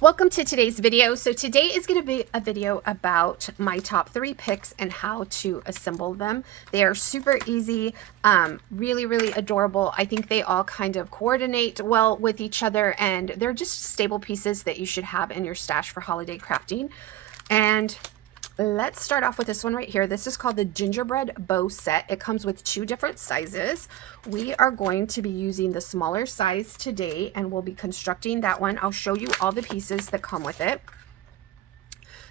Welcome to today's video. So today is going to be a video about my top 3 picks and how to assemble them. They are super easy, really adorable. I think they all kind of coordinate well with each other, and they're just staple pieces that you should have in your stash for holiday crafting. And let's start off with this one right here. This is called the Gingerbread Bow Set. It comes with 2 different sizes. We are going to be using the smaller size today, and we'll be constructing that one. I'll show you all the pieces that come with it.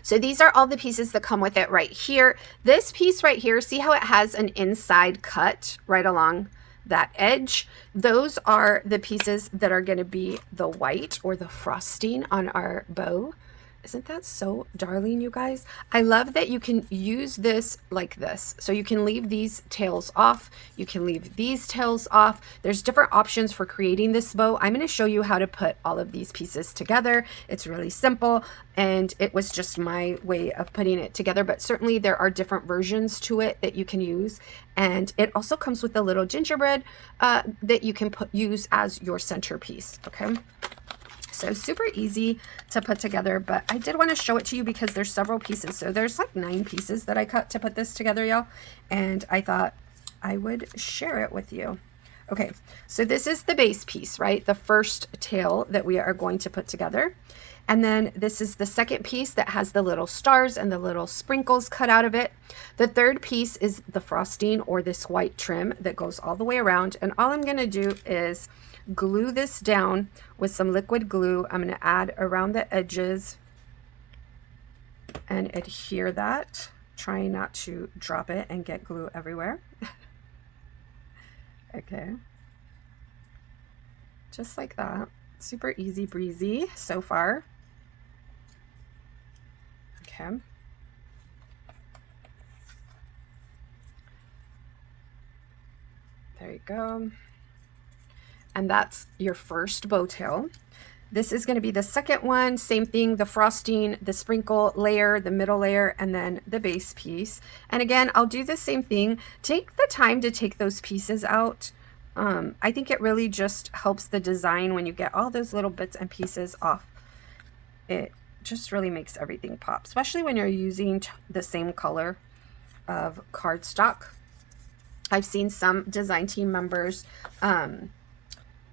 So these are all the pieces that come with it right here. This piece right here, see how it has an inside cut right along that edge? Those are the pieces that are going to be the white or the frosting on our bow. Isn't that so darling, you guys? I love that you can use this like this. So you can leave these tails off. You can leave these tails off. There's different options for creating this bow. I'm going to show you how to put all of these pieces together. It's really simple, and it was just my way of putting it together, but certainly there are different versions to it that you can use. And it also comes with a little gingerbread that you can use as your centerpiece, okay? So super easy to put together, but I did want to show it to you because there's several pieces. So there's like 9 pieces that I cut to put this together, y'all. And I thought I would share it with you. Okay, so this is the base piece, right? The first tail that we are going to put together. And then this is the second piece that has the little stars and the little sprinkles cut out of it. The third piece is the frosting or this white trim that goes all the way around. And all I'm going to do is glue this down with some liquid glue. I'm going to add around the edges and adhere that, trying not to drop it and get glue everywhere. Okay, just like that. Super easy breezy so far. Okay. There you go. And that's your first bow tail. This is going to be the second one. Same thing, the frosting, the sprinkle layer, the middle layer, and then the base piece. And again, I'll do the same thing. Take the time to take those pieces out. I think it really just helps the design when you get all those little bits and pieces off. It just really makes everything pop, especially when you're using the same color of cardstock. I've seen some design team members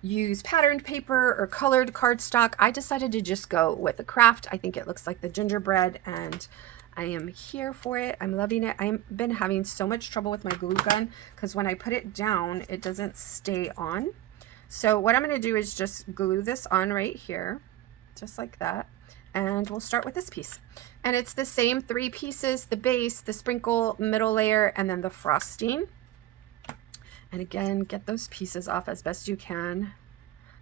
use patterned paper or colored cardstock. I decided to just go with the craft. I think it looks like the gingerbread, and I am here for it. I'm loving it. I've been having so much trouble with my glue gun because when I put it down, it doesn't stay on. So what I'm going to do is just glue this on right here, just like that. And we'll start with this piece. And it's the same 3 pieces, the base, the sprinkle, middle layer, and then the frosting. And again, get those pieces off as best you can.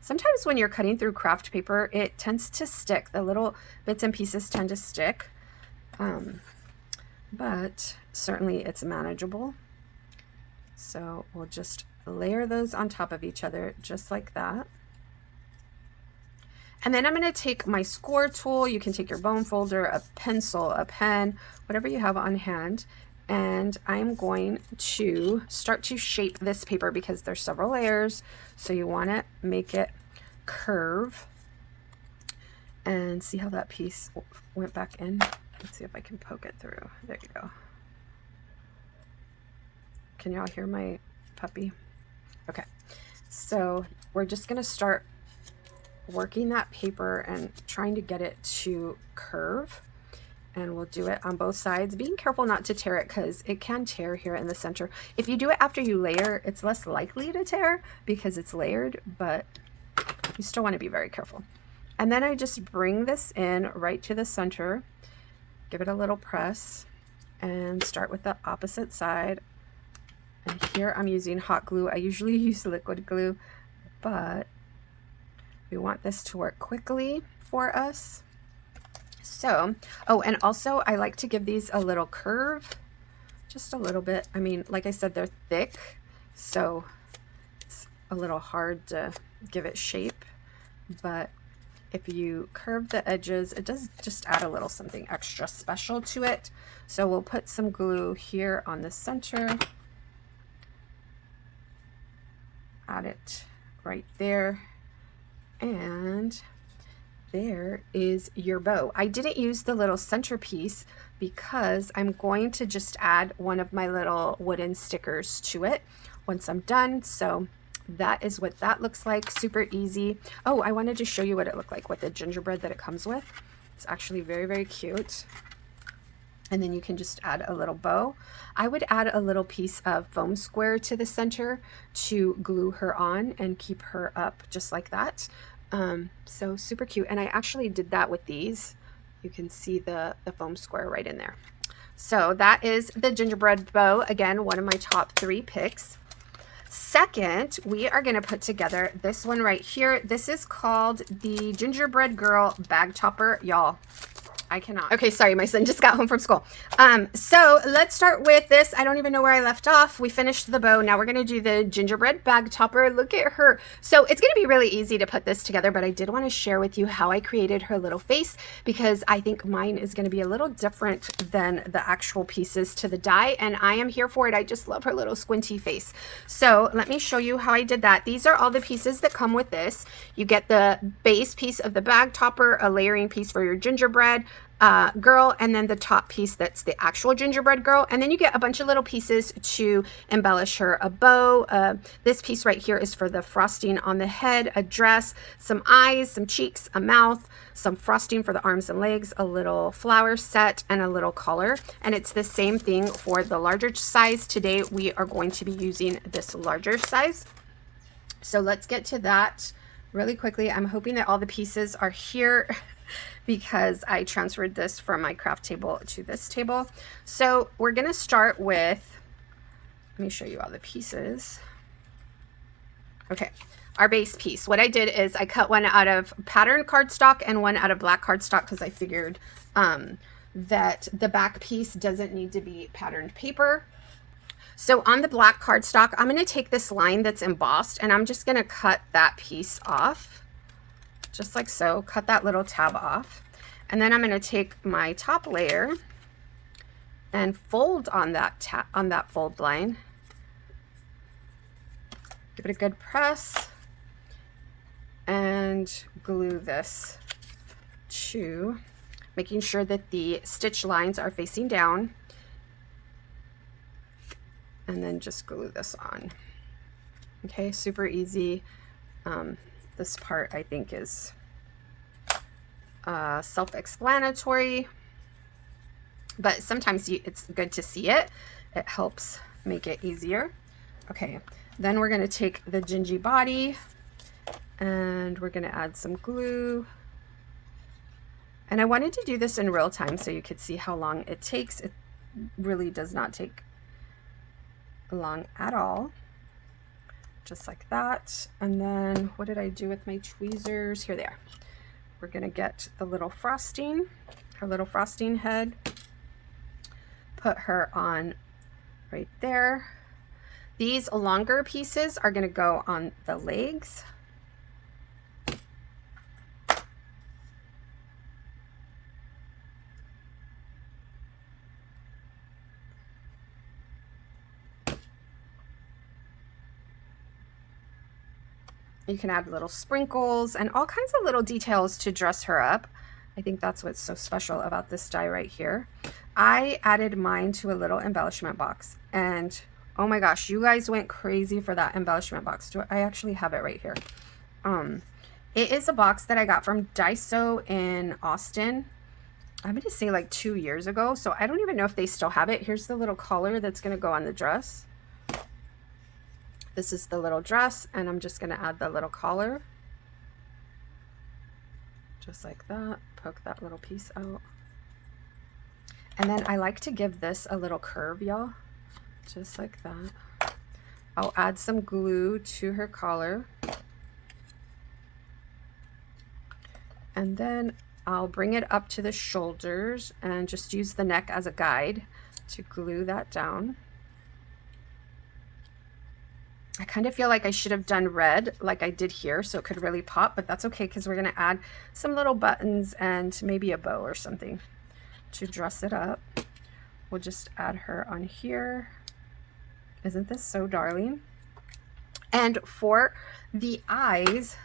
Sometimes when you're cutting through craft paper, it tends to stick. The little bits and pieces tend to stick. But certainly it's manageable. So we'll just layer those on top of each other just like that. And then I'm going to take my score tool. You can take your bone folder, a pencil, a pen, whatever you have on hand. And I'm going to start to shape this paper because there's several layers. So you want to make it curve. And see how that piece went back in? Let's see if I can poke it through. There you go. Can y'all hear my puppy? Okay. So we're just going to start working that paper and trying to get it to curve, and we'll do it on both sides, being careful not to tear it because it can tear here in the center. If you do it after you layer, it's less likely to tear because it's layered, but you still want to be very careful. And then I just bring this in right to the center, give it a little press, and start with the opposite side. And here I'm using hot glue. I usually use liquid glue, but we want this to work quickly for us. So, oh, and also I like to give these a little curve, just a little bit. I mean, like I said, they're thick, so it's a little hard to give it shape, but if you curve the edges, it does just add a little something extra special to it. So we'll put some glue here on the center, add it right there, and there is your bow. I didn't use the little centerpiece because I'm going to just add one of my little wooden stickers to it once I'm done. So that is what that looks like. Super easy. Oh, I wanted to show you what it looked like with the gingerbread that it comes with. It's actually very, very cute. And then you can just add a little bow. I would add a little piece of foam square to the center to glue her on and keep her up just like that. So super cute. And I actually did that with these. You can see the foam square right in there. So that is the gingerbread bow. Again, one of my top 3 picks. Second, we are going to put together this one right here. This is called the Gingerbread Girl Bag Topper. Y'all, I cannot. Okay, sorry, my son just got home from school. So let's start with this. I don't even know where I left off. We finished the bow. Now we're going to do the gingerbread bag topper. Look at her. So it's going to be really easy to put this together, but I did want to share with you how I created her little face because I think mine is going to be a little different than the actual pieces to the die, and I am here for it. I just love her little squinty face. So let me show you how I did that. These are all the pieces that come with this. You get the base piece of the bag topper, a layering piece for your gingerbread girl, and then the top piece that's the actual gingerbread girl, and then you get a bunch of little pieces to embellish her. A bow, this piece right here is for the frosting on the head, a dress, some eyes, some cheeks, a mouth, some frosting for the arms and legs, a little flower set, and a little collar. And it's the same thing for the larger size. Today we are going to be using this larger size. So let's get to that really quickly. I'm hoping that all the pieces are here because I transferred this from my craft table to this table. So we're going to start with, let me show you all the pieces. Okay, our base piece. What I did is I cut one out of pattern cardstock and one out of black cardstock because I figured that the back piece doesn't need to be patterned paper. So on the black cardstock, I'm going to take this line that's embossed and I'm just going to cut that piece off. Just like so, cut that little tab off. And then I'm going to take my top layer and fold on that fold line. Give it a good press and glue this to, making sure that the stitch lines are facing down. And then just glue this on. Okay, super easy. This part I think is self-explanatory, but sometimes it's good to see it. It helps make it easier. Okay, then we're going to take the gingy body and we're going to add some glue. And I wanted to do this in real time so you could see how long it takes. It really does not take long at all. Just like that. And then what did I do with my tweezers? Here they are. We're going to get the little frosting, her little frosting head, put her on right there. These longer pieces are going to go on the legs. You can add little sprinkles and all kinds of little details to dress her up. I think that's what's so special about this die right here. I added mine to a little embellishment box and oh my gosh, you guys went crazy for that embellishment box. I actually have it right here. It is a box that I got from Daiso in Austin. I'm going to say like 2 years ago, so I don't even know if they still have it. Here's the little collar that's going to go on the dress. This is the little dress, and I'm just going to add the little collar. Just like that. Poke that little piece out. And then I like to give this a little curve, y'all. Just like that. I'll add some glue to her collar. And then I'll bring it up to the shoulders and just use the neck as a guide to glue that down. I kind of feel like I should have done red like I did here so it could really pop, but that's okay because we're going to add some little buttons and maybe a bow or something to dress it up. We'll just add her on here. Isn't this so darling? And for the eyes,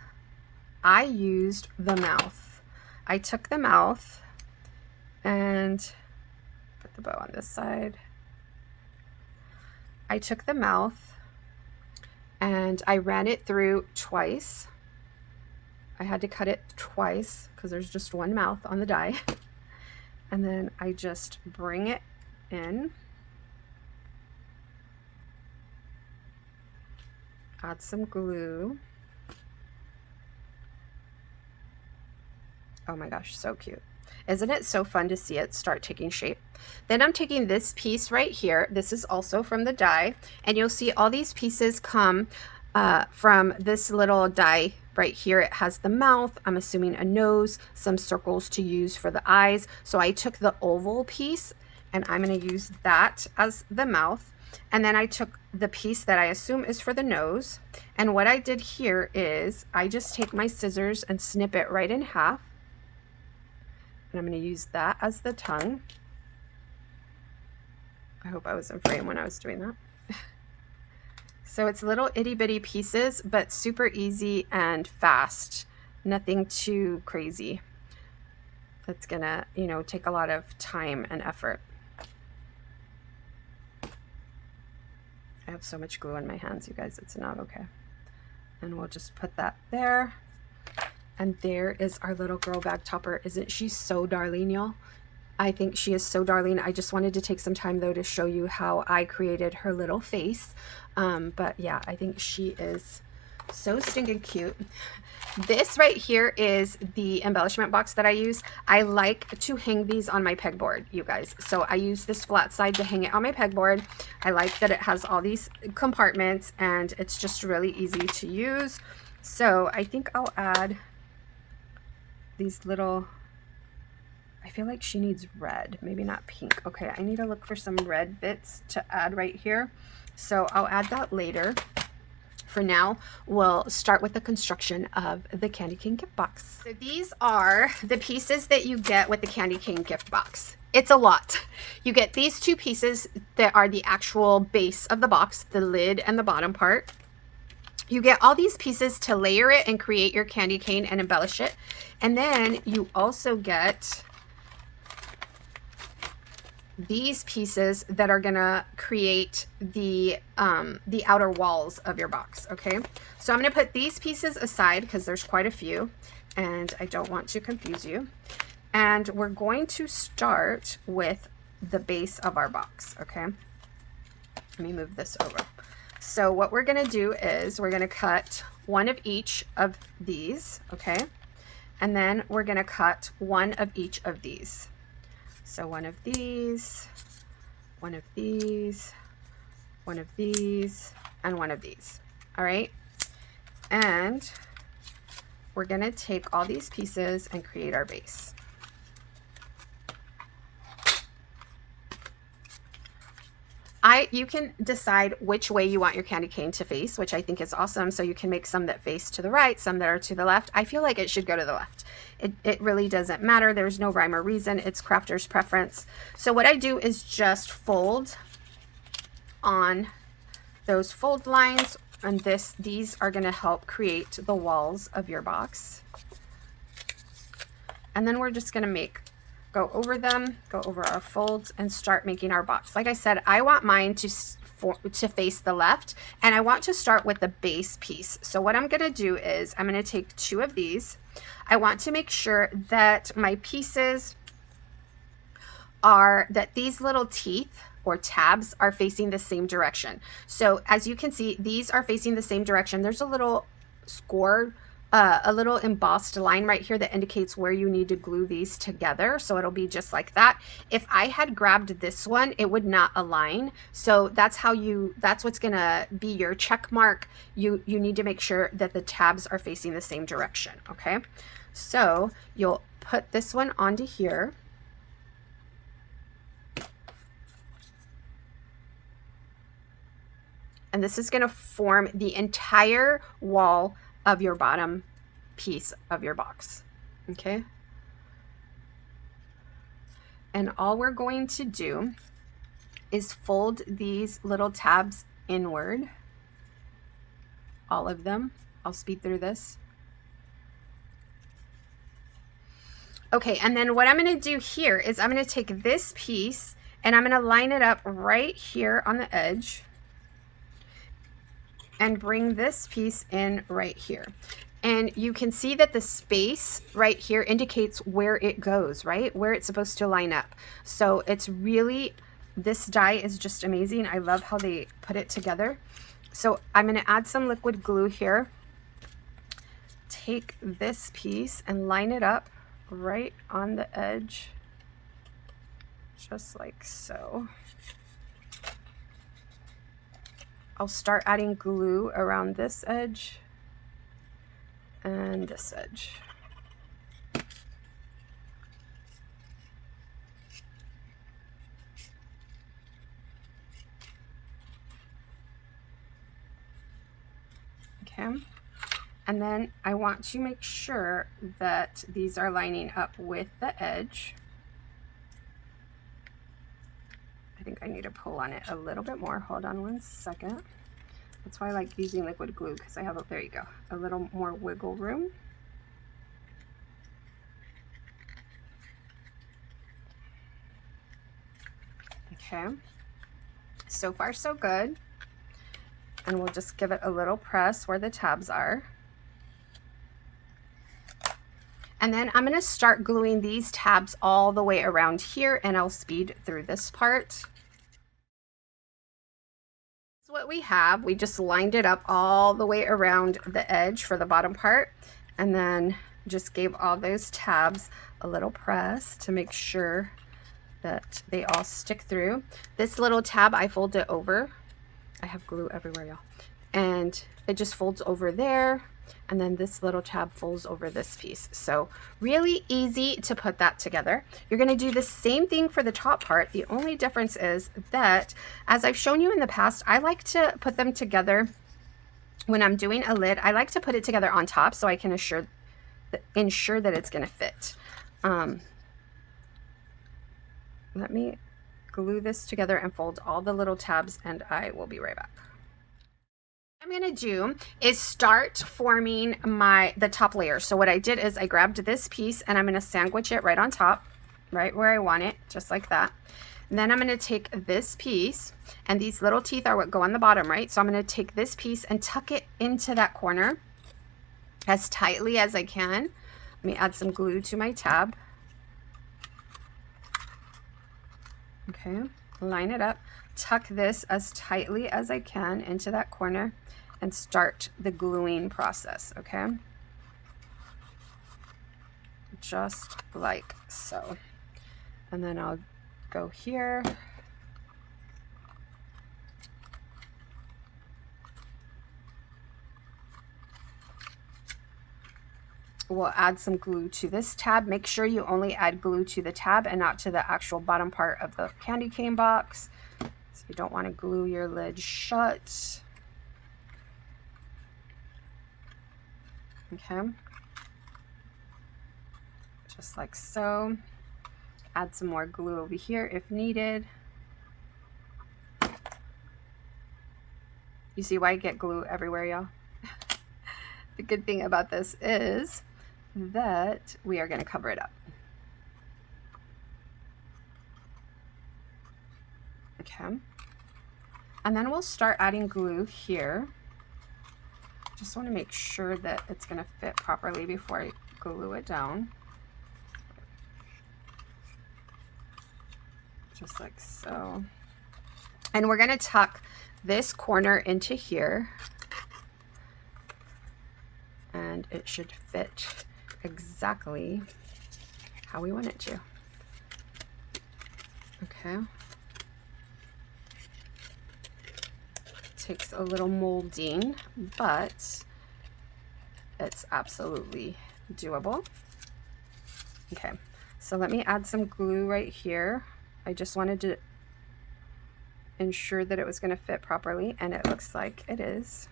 I used the mouth. I took the mouth and put the bow on this side. I took the mouth and I ran it through twice. I had to cut it twice because there's just one mouth on the die. And then I just bring it in, add some glue. Oh my gosh, so cute. Isn't it so fun to see it start taking shape? Then I'm taking this piece right here. This is also from the die, and you'll see all these pieces come from this little die right here. It has the mouth, I'm assuming a nose, some circles to use for the eyes. So I took the oval piece and I'm going to use that as the mouth. And then I took the piece that I assume is for the nose. And what I did here is I just take my scissors and snip it right in half. And I'm going to use that as the tongue. I hope I was in frame when I was doing that. So it's little itty bitty pieces, but super easy and fast. Nothing too crazy. That's gonna, you know, take a lot of time and effort. I have so much glue on my hands, you guys, it's not okay. And we'll just put that there. And there is our little girl bag topper. Isn't she so darling, y'all? I think she is so darling. I just wanted to take some time though to show you how I created her little face. But yeah, I think she is so stinking cute. This right here is the embellishment box that I use. I like to hang these on my pegboard, you guys. So I use this flat side to hang it on my pegboard. I like that it has all these compartments and it's just really easy to use. So I think I'll add these little, I feel like she needs red, maybe not pink. Okay, I need to look for some red bits to add right here. So I'll add that later. For now, we'll start with the construction of the CandyCane gift box. So these are the pieces that you get with the CandyCane gift box. It's a lot. You get these two pieces that are the actual base of the box, the lid and the bottom part. You get all these pieces to layer it and create your candy cane and embellish it. And then you also get these pieces that are gonna create the outer walls of your box. Okay, so I'm gonna put these pieces aside because there's quite a few and I don't want to confuse you. And we're going to start with the base of our box. Okay, let me move this over. So what we're gonna do is we're gonna cut one of each of these. Okay, and then we're gonna cut one of each of these. So one of these, one of these, one of these, and one of these. All right. And we're going to take all these pieces and create our base. You can decide which way you want your candy cane to face, which I think is awesome. So you can make some that face to the right, some that are to the left. I feel like it should go to the left. It really doesn't matter. There's no rhyme or reason. It's crafter's preference. So what I do is just fold on those fold lines, and these are going to help create the walls of your box. And then we're just going to go over them, go over our folds, and start making our box. Like I said, I want mine to face the left, and I want to start with the base piece. So what I'm going to do is I'm going to take two of these. I want to make sure that my pieces that these little teeth or tabs are facing the same direction. So as you can see, these are facing the same direction. There's a little score, a little embossed line right here that indicates where you need to glue these together. So it'll be just like that. If I had grabbed this one, it would not align. So that's what's gonna be your check mark. You need to make sure that the tabs are facing the same direction. Okay, so you'll put this one onto here. And this is going to form the entire wall of your bottom piece of your box. Okay. And all we're going to do is fold these little tabs inward. All of them. I'll speed through this. Okay, and then what I'm going to do here is I'm going to take this piece and I'm going to line it up right here on the edge and bring this piece in right here. And you can see that the space right here indicates where it goes, right? Where it's supposed to line up. So it's really, this die is just amazing. I love how they put it together. So I'm going to add some liquid glue here. Take this piece and line it up right on the edge, just like so. I'll start adding glue around this edge and this edge. Okay. And then I want to make sure that these are lining up with the edge. I think I need to pull on it a little bit more. Hold on one second. That's why I like using liquid glue, because I have a, there you go, a little more wiggle room. Okay, so far so good. And we'll just give it a little press where the tabs are. And then I'm gonna start gluing these tabs all the way around here, and I'll speed through this part. What we have, we just lined it up all the way around the edge for the bottom part, and then just gave all those tabs a little press to make sure that they all stick through. This little tab, I fold it over. I have glue everywhere, y'all. And it just folds over there, and then this little tab folds over this piece. So really easy to put that together. You're going to do the same thing for the top part. The only difference is that, as I've shown you in the past, I like to put them together when I'm doing a lid. I like to put it together on top so I can ensure that it's going to fit. Let me glue this together and fold all the little tabs, and I will be right back. What I'm going to do is start forming the top layer. So what I did is I grabbed this piece and I'm going to sandwich it right on top, right where I want it, just like that. And then I'm going to take this piece, and these little teeth are what go on the bottom, right? So I'm going to take this piece and tuck it into that corner as tightly as I can. Let me add some glue to my tab. Okay, line it up, tuck this as tightly as I can into that corner, and start the gluing process, okay? Just like so. And then I'll go here. We'll add some glue to this tab. Make sure you only add glue to the tab and not to the actual bottom part of the candy cane box. So you don't want to glue your lid shut. Okay. Just like so. Add some more glue over here if needed. You see why I get glue everywhere, y'all? The good thing about this is that we are going to cover it up. Okay. And then we'll start adding glue here. Just want to make sure that it's going to fit properly before I glue it down. Just like so. And we're going to tuck this corner into here. And it should fit exactly how we want it to. Okay. Takes a little molding, but it's absolutely doable. Okay, so let me add some glue right here. I just wanted to ensure that it was going to fit properly, and it looks like it is.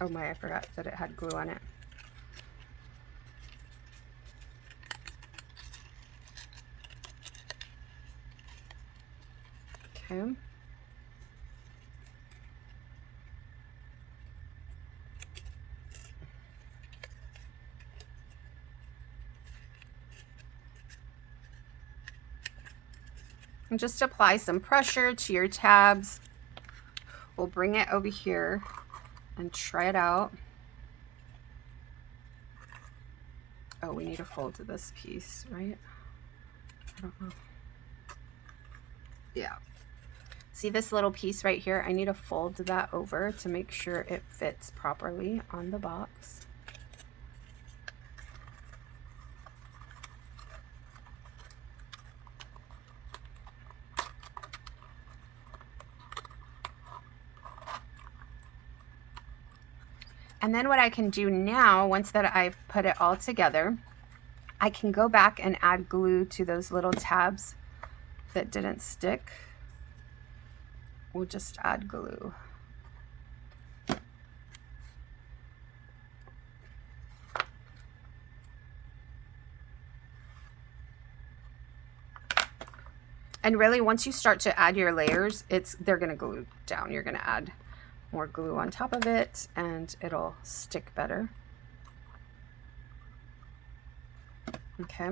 Oh my, I forgot that it had glue on it. Okay. And just apply some pressure to your tabs. We'll bring it over here and try it out. Oh, we need to fold to this piece, right? I don't know. Yeah. See this little piece right here? I need to fold that over to make sure it fits properly on the box. And then what I can do now, once that I've put it all together, I can go back and add glue to those little tabs that didn't stick. We'll just add glue. And really, once you start to add your layers, they're gonna glue down. You're gonna add more glue on top of it and it'll stick better. Okay.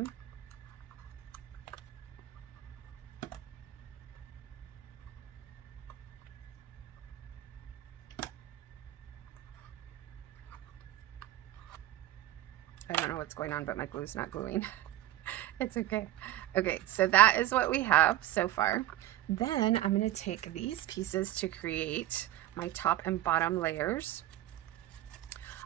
I don't know what's going on, but my glue's not gluing. It's okay. Okay, so that is what we have so far. Then I'm going to take these pieces to create my top and bottom layers.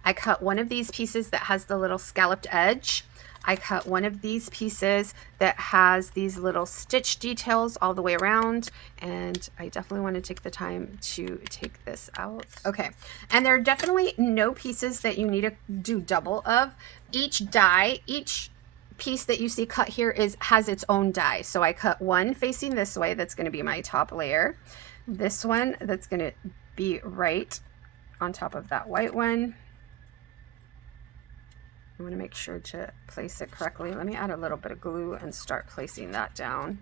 I cut one of these pieces that has the little scalloped edge. I cut one of these pieces that has these little stitch details all the way around, and I definitely want to take the time to take this out. Okay, and there are definitely no pieces that you need to do double of. Each die, each piece that you see cut here has its own die. So I cut one facing this way, that's going to be my top layer. This one that's going to be right on top of that white one. I want to make sure to place it correctly. Let me add a little bit of glue and start placing that down.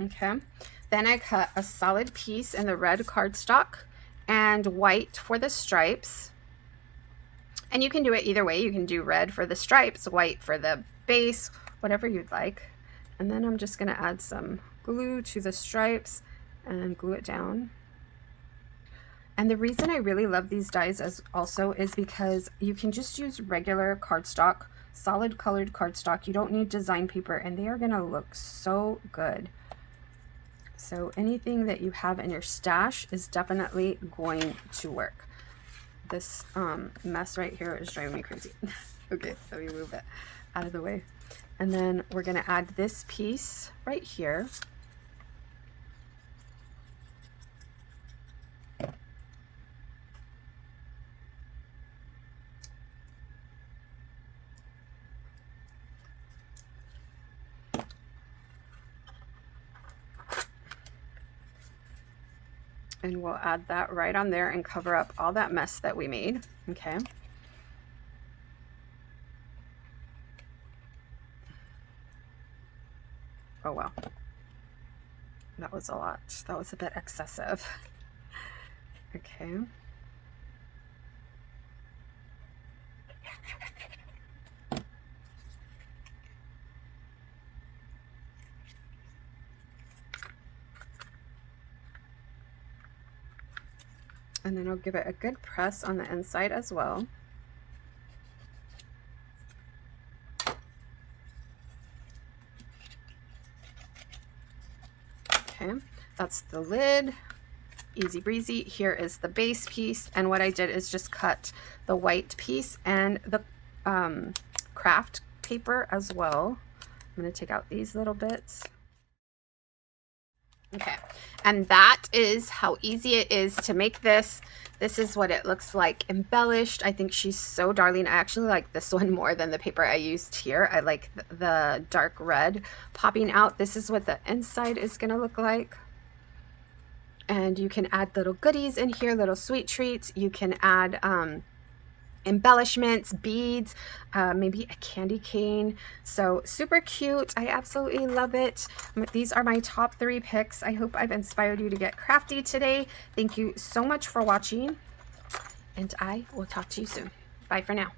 Okay, then I cut a solid piece in the red cardstock and white for the stripes. And you can do it either way. You can do red for the stripes, white for the base, whatever you'd like. And then I'm just going to add some glue to the stripes and glue it down. And the reason I really love these dies also is because you can just use regular cardstock, solid colored cardstock. You don't need design paper, and they are going to look so good. So anything that you have in your stash is definitely going to work. This mess right here is driving me crazy. Okay, let me move it out of the way. And then we're going to add this piece right here. And we'll add that right on there and cover up all that mess that we made. Okay. Oh, well. That was a lot. That was a bit excessive. Okay. And then I'll give it a good press on the inside as well. Okay, that's the lid. Easy breezy. Here is the base piece, and what I did is just cut the white piece and the craft paper as well. I'm going to take out these little bits. Okay, and that is how easy it is to make this. This is what it looks like embellished. I think she's so darling. I actually like this one more than the paper I used here. I like the dark red popping out. This is what the inside is going to look like. And you can add little goodies in here, little sweet treats. You can add embellishments, beads, maybe a candy cane. So super cute. I absolutely love it. These are my top 3 picks. I hope I've inspired you to get crafty today. Thank you so much for watching, and I will talk to you soon. Bye for now.